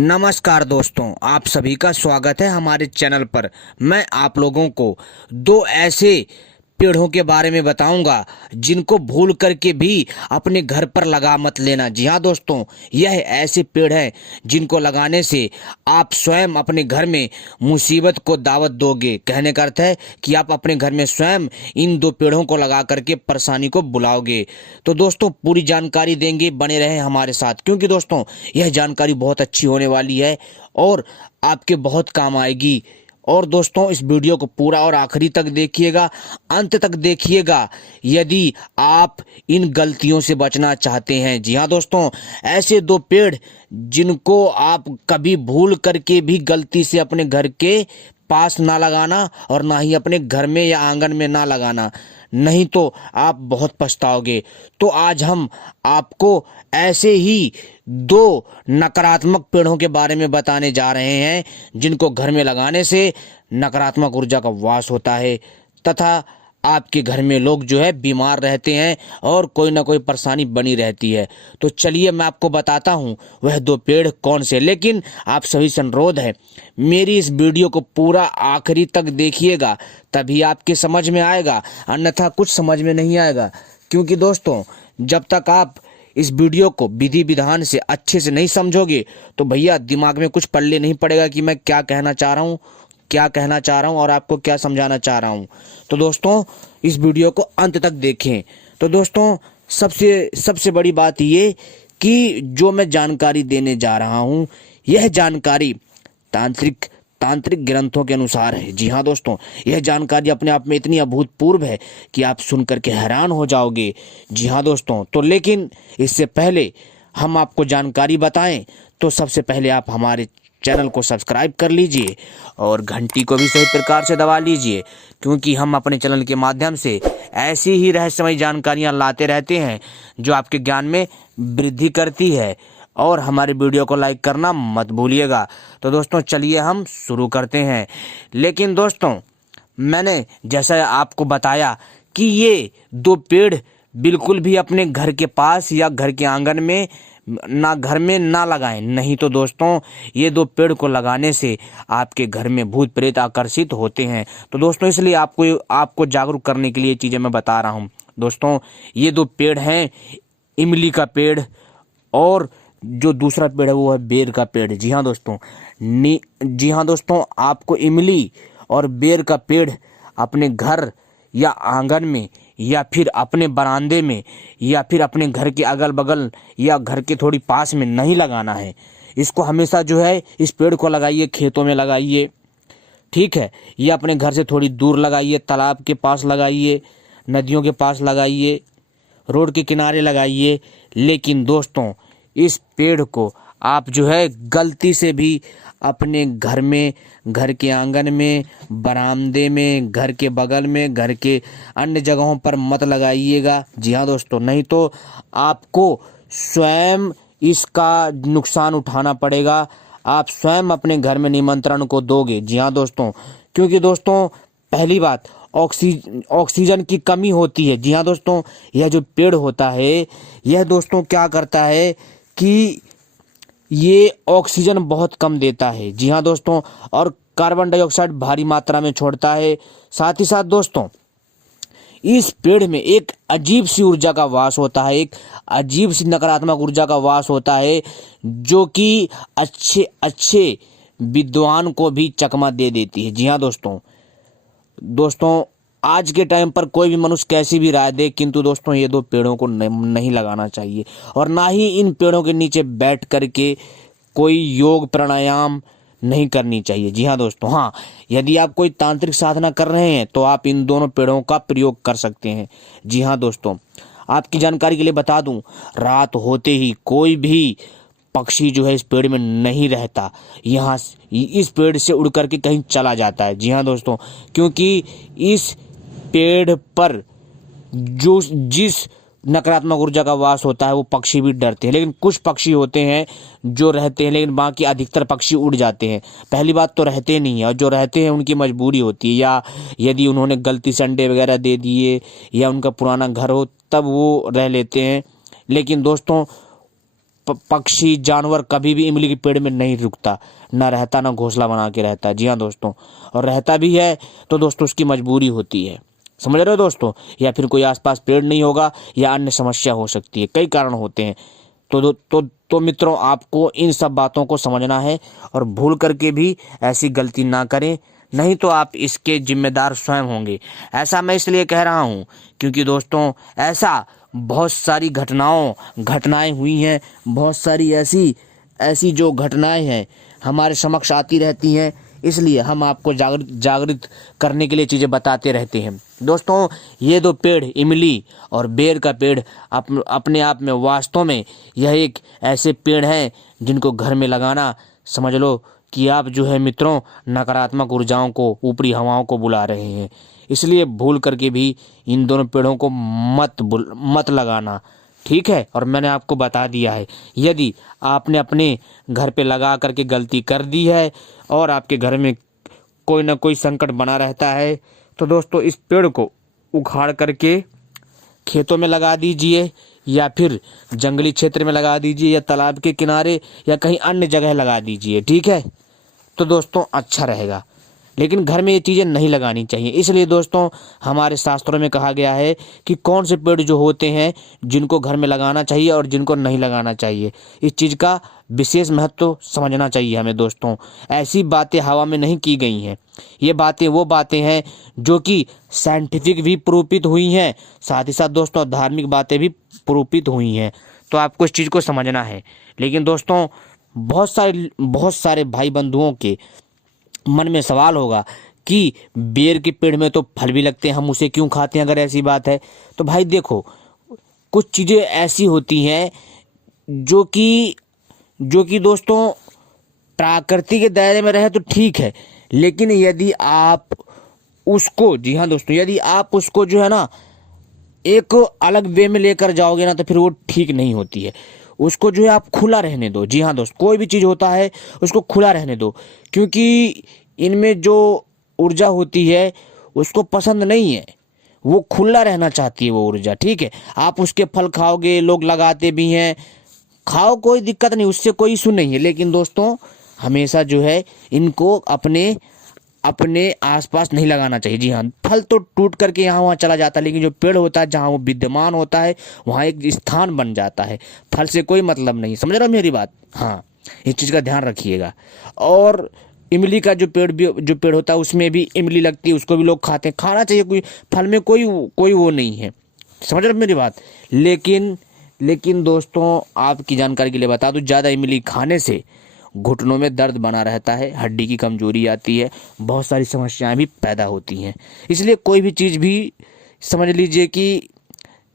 नमस्कार दोस्तों, आप सभी का स्वागत है हमारे चैनल पर। मैं आप लोगों को दो ऐसे पेड़ों के बारे में बताऊंगा जिनको भूल करके भी अपने घर पर लगा मत लेना। जी हाँ दोस्तों, यह ऐसे पेड़ हैं जिनको लगाने से आप स्वयं अपने घर में मुसीबत को दावत दोगे। कहने का अर्थ है कि आप अपने घर में स्वयं इन दो पेड़ों को लगा करके परेशानी को बुलाओगे। तो दोस्तों पूरी जानकारी देंगे, बने रहें हमारे साथ, क्योंकि दोस्तों यह जानकारी बहुत अच्छी होने वाली है और आपके बहुत काम आएगी। और दोस्तों इस वीडियो को पूरा और आखिरी तक देखिएगा, अंत तक देखिएगा यदि आप इन गलतियों से बचना चाहते हैं। जी हाँ दोस्तों, ऐसे दो पेड़ जिनको आप कभी भूल करके भी गलती से अपने घर के पास ना लगाना और ना ही अपने घर में या आंगन में ना लगाना, नहीं तो आप बहुत पछताओगे। तो आज हम आपको ऐसे ही दो नकारात्मक पेड़ों के बारे में बताने जा रहे हैं जिनको घर में लगाने से नकारात्मक ऊर्जा का वास होता है तथा आपके घर में लोग जो है बीमार रहते हैं और कोई ना कोई परेशानी बनी रहती है। तो चलिए मैं आपको बताता हूँ वह दो पेड़ कौन से। लेकिन आप सभी से अनुरोध है, मेरी इस वीडियो को पूरा आखिरी तक देखिएगा, तभी आपके समझ में आएगा, अन्यथा कुछ समझ में नहीं आएगा। क्योंकि दोस्तों जब तक आप इस वीडियो को विधि विधान से अच्छे से नहीं समझोगे तो भैया दिमाग में कुछ पल्ले नहीं पड़ेगा कि मैं क्या कहना चाह रहा हूँ, क्या कहना चाह रहा हूँ और आपको क्या समझाना चाह रहा हूँ। तो दोस्तों इस वीडियो को अंत तक देखें। तो दोस्तों सबसे बड़ी बात ये कि जो मैं जानकारी देने जा रहा हूँ, यह जानकारी तांत्रिक ग्रंथों के अनुसार है। जी हाँ दोस्तों, यह जानकारी अपने आप में इतनी अभूतपूर्व है कि आप सुन करके हैरान हो जाओगे। जी हाँ दोस्तों, तो लेकिन इससे पहले हम आपको जानकारी बताएं तो सबसे पहले आप हमारे चैनल को सब्सक्राइब कर लीजिए और घंटी को भी सही प्रकार से दबा लीजिए, क्योंकि हम अपने चैनल के माध्यम से ऐसी ही रहस्यमय जानकारियां लाते रहते हैं जो आपके ज्ञान में वृद्धि करती है। और हमारे वीडियो को लाइक करना मत भूलिएगा। तो दोस्तों चलिए हम शुरू करते हैं। लेकिन दोस्तों मैंने जैसा आपको बताया कि ये दो पेड़ बिल्कुल भी अपने घर के पास या घर के आंगन में ना घर में ना लगाएं, नहीं तो दोस्तों ये दो पेड़ को लगाने से आपके घर में भूत प्रेत आकर्षित होते हैं। तो दोस्तों इसलिए आपको जागरूक करने के लिए चीज़ें मैं बता रहा हूँ। दोस्तों ये दो पेड़ हैं, इमली का पेड़ और जो दूसरा पेड़ है वो है बेर का पेड़। जी हाँ दोस्तों, जी हाँ दोस्तों, आपको इमली और बेर का पेड़ अपने घर या आंगन में या फिर अपने बरामदे में या फिर अपने घर के अगल बगल या घर के थोड़ी पास में नहीं लगाना है। इसको हमेशा जो है इस पेड़ को लगाइए खेतों में लगाइए, ठीक है, या अपने घर से थोड़ी दूर लगाइए, तालाब के पास लगाइए, नदियों के पास लगाइए, रोड के किनारे लगाइए। लेकिन दोस्तों इस पेड़ को आप जो है गलती से भी अपने घर में, घर के आंगन में, बरामदे में, घर के बगल में, घर के अन्य जगहों पर मत लगाइएगा। जी हाँ दोस्तों, नहीं तो आपको स्वयं इसका नुकसान उठाना पड़ेगा। आप स्वयं अपने घर में निमंत्रण को दोगे। जी हाँ दोस्तों, क्योंकि दोस्तों पहली बात ऑक्सीजन की कमी होती है। जी हाँ दोस्तों, यह जो पेड़ होता है यह दोस्तों क्या करता है कि ये ऑक्सीजन बहुत कम देता है। जी हाँ दोस्तों, और कार्बन डाइऑक्साइड भारी मात्रा में छोड़ता है। साथ ही साथ दोस्तों इस पेड़ में एक अजीब सी ऊर्जा का वास होता है, एक अजीब सी नकारात्मक ऊर्जा का वास होता है जो कि अच्छे अच्छे विद्वान को भी चकमा दे देती है। जी हाँ दोस्तों आज के टाइम पर कोई भी मनुष्य कैसी भी राय दे, किंतु दोस्तों ये दो पेड़ों को नहीं लगाना चाहिए और ना ही इन पेड़ों के नीचे बैठ करके कोई योग प्राणायाम नहीं करनी चाहिए। जी हाँ दोस्तों, हाँ यदि आप कोई तांत्रिक साधना कर रहे हैं तो आप इन दोनों पेड़ों का प्रयोग कर सकते हैं। जी हाँ दोस्तों, आपकी जानकारी के लिए बता दूं, रात होते ही कोई भी पक्षी जो है इस पेड़ में नहीं रहता, यहाँ इस पेड़ से उड़ करके कहीं चला जाता है। जी हाँ दोस्तों, क्योंकि इस पेड़ पर जो जिस नकारात्मक ऊर्जा का वास होता है वो पक्षी भी डरते हैं। लेकिन कुछ पक्षी होते हैं जो रहते हैं, लेकिन बाकी अधिकतर पक्षी उड़ जाते हैं। पहली बात तो रहते नहीं है, और जो रहते हैं उनकी मजबूरी होती है, या यदि उन्होंने गलती से अंडे वगैरह दे दिए या उनका पुराना घर हो तब वो रह लेते हैं। लेकिन दोस्तों पक्षी जानवर कभी भी इमली के पेड़ में नहीं रुकता, ना रहता, ना घोंसला बना के रहता। जी हाँ दोस्तों, और रहता भी है तो दोस्तों उसकी मजबूरी होती है, समझ रहे हो दोस्तों, या फिर कोई आसपास पेड़ नहीं होगा या अन्य समस्या हो सकती है, कई कारण होते हैं। तो मित्रों, आपको इन सब बातों को समझना है और भूल करके भी ऐसी गलती ना करें, नहीं तो आप इसके जिम्मेदार स्वयं होंगे। ऐसा मैं इसलिए कह रहा हूँ क्योंकि दोस्तों ऐसा बहुत सारी घटनाएं हुई हैं, बहुत सारी ऐसी जो घटनाएं हैं हमारे समक्ष आती रहती हैं, इसलिए हम आपको जागृत करने के लिए चीज़ें बताते रहते हैं। दोस्तों, ये दो पेड़, इमली और बेर का पेड़, अपने आप में वास्तव में यह एक ऐसे पेड़ हैं जिनको घर में लगाना, समझ लो कि आप जो है मित्रों नकारात्मक ऊर्जाओं को, ऊपरी हवाओं को बुला रहे हैं। इसलिए भूल करके भी इन दोनों पेड़ों को मत लगाना, ठीक है। और मैंने आपको बता दिया है, यदि आपने अपने घर पे लगा करके गलती कर दी है और आपके घर में कोई ना कोई संकट बना रहता है, तो दोस्तों इस पेड़ को उखाड़ करके खेतों में लगा दीजिए, या फिर जंगली क्षेत्र में लगा दीजिए, या तालाब के किनारे, या कहीं अन्य जगह लगा दीजिए, ठीक है। तो दोस्तों अच्छा रहेगा, लेकिन घर में ये चीज़ें नहीं लगानी चाहिए। इसलिए दोस्तों हमारे शास्त्रों में कहा गया है कि कौन से पेड़ जो होते हैं जिनको घर में लगाना चाहिए और जिनको नहीं लगाना चाहिए, इस चीज़ का विशेष महत्व समझना चाहिए हमें। दोस्तों ऐसी बातें हवा में नहीं की गई हैं, ये बातें वो बातें हैं जो कि साइंटिफिक भी प्रूफित हुई हैं, साथ ही साथ दोस्तों धार्मिक बातें भी प्रूफित हुई हैं। तो आपको इस चीज़ को समझना है। लेकिन दोस्तों बहुत सारे भाई बंधुओं के मन में सवाल होगा कि बेर के पेड़ में तो फल भी लगते हैं, हम उसे क्यों खाते हैं? अगर ऐसी बात है तो भाई देखो, कुछ चीज़ें ऐसी होती हैं जो कि दोस्तों प्रकृति के दायरे में रहे तो ठीक है, लेकिन यदि आप उसको, जी हाँ दोस्तों, यदि आप उसको जो है ना एक अलग वे में लेकर जाओगे ना, तो फिर वो ठीक नहीं होती है। उसको जो है आप खुला रहने दो। जी हाँ दोस्त, कोई भी चीज़ होता है उसको खुला रहने दो, क्योंकि इनमें जो ऊर्जा होती है उसको पसंद नहीं है, वो खुला रहना चाहती है वो ऊर्जा, ठीक है। आप उसके फल खाओगे, लोग लगाते भी हैं, खाओ, कोई दिक्कत नहीं, उससे कोई इशू नहीं है। लेकिन दोस्तों हमेशा जो है इनको अपने आसपास नहीं लगाना चाहिए। जी हाँ, फल तो टूट करके यहाँ वहाँ चला जाता है, लेकिन जो पेड़ होता है जहाँ वो विद्यमान होता है वहाँ एक स्थान बन जाता है। फल से कोई मतलब नहीं, समझ रहे हो मेरी बात? हाँ, इस चीज़ का ध्यान रखिएगा। और इमली का जो पेड़ होता है उसमें भी इमली लगती है, उसको भी लोग खाते हैं, खाना चाहिए, कोई फल में कोई वो नहीं है, समझ रहे हो मेरी बात? लेकिन दोस्तों आपकी जानकारी के लिए बता दूं, ज़्यादा इमली खाने से घुटनों में दर्द बना रहता है, हड्डी की कमजोरी आती है, बहुत सारी समस्याएं भी पैदा होती हैं। इसलिए कोई भी चीज़ भी समझ लीजिए कि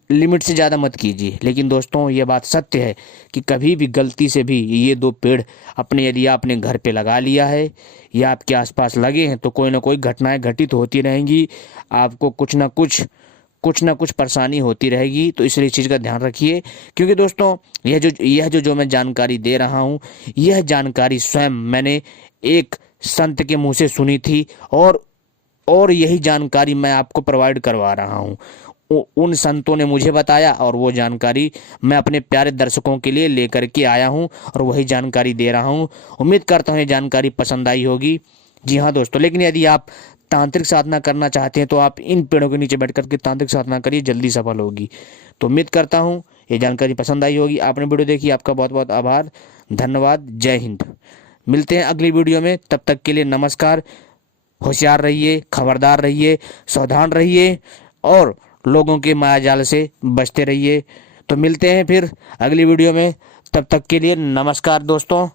लिमिट से ज़्यादा मत कीजिए। लेकिन दोस्तों ये बात सत्य है कि कभी भी गलती से भी ये दो पेड़ यदि आपने घर पे लगा लिया है या आपके आसपास लगे हैं, तो कोई ना कोई घटनाएं घटित होती रहेंगी, आपको कुछ ना कुछ परेशानी होती रहेगी। तो इसलिए इस चीज़ का ध्यान रखिए, क्योंकि दोस्तों यह जो मैं जानकारी दे रहा हूँ, यह जानकारी स्वयं मैंने एक संत के मुंह से सुनी थी, और यही जानकारी मैं आपको प्रोवाइड करवा रहा हूँ। उन संतों ने मुझे बताया और वो जानकारी मैं अपने प्यारे दर्शकों के लिए लेकर के आया हूँ और वही जानकारी दे रहा हूँ। उम्मीद करता हूँ ये जानकारी पसंद आई होगी। जी हाँ दोस्तों, लेकिन यदि आप तांत्रिक साधना करना चाहते हैं तो आप इन पेड़ों के नीचे बैठ करके तांत्रिक साधना करिए, जल्दी सफल होगी। तो उम्मीद करता हूँ ये जानकारी पसंद आई होगी। आपने वीडियो देखी, आपका बहुत बहुत आभार, धन्यवाद, जय हिंद। मिलते हैं अगली वीडियो में, तब तक के लिए नमस्कार। होशियार रहिए, खबरदार रहिए, सावधान रहिए और लोगों के मायाजाल से बचते रहिए। तो मिलते हैं फिर अगली वीडियो में, तब तक के लिए नमस्कार दोस्तों।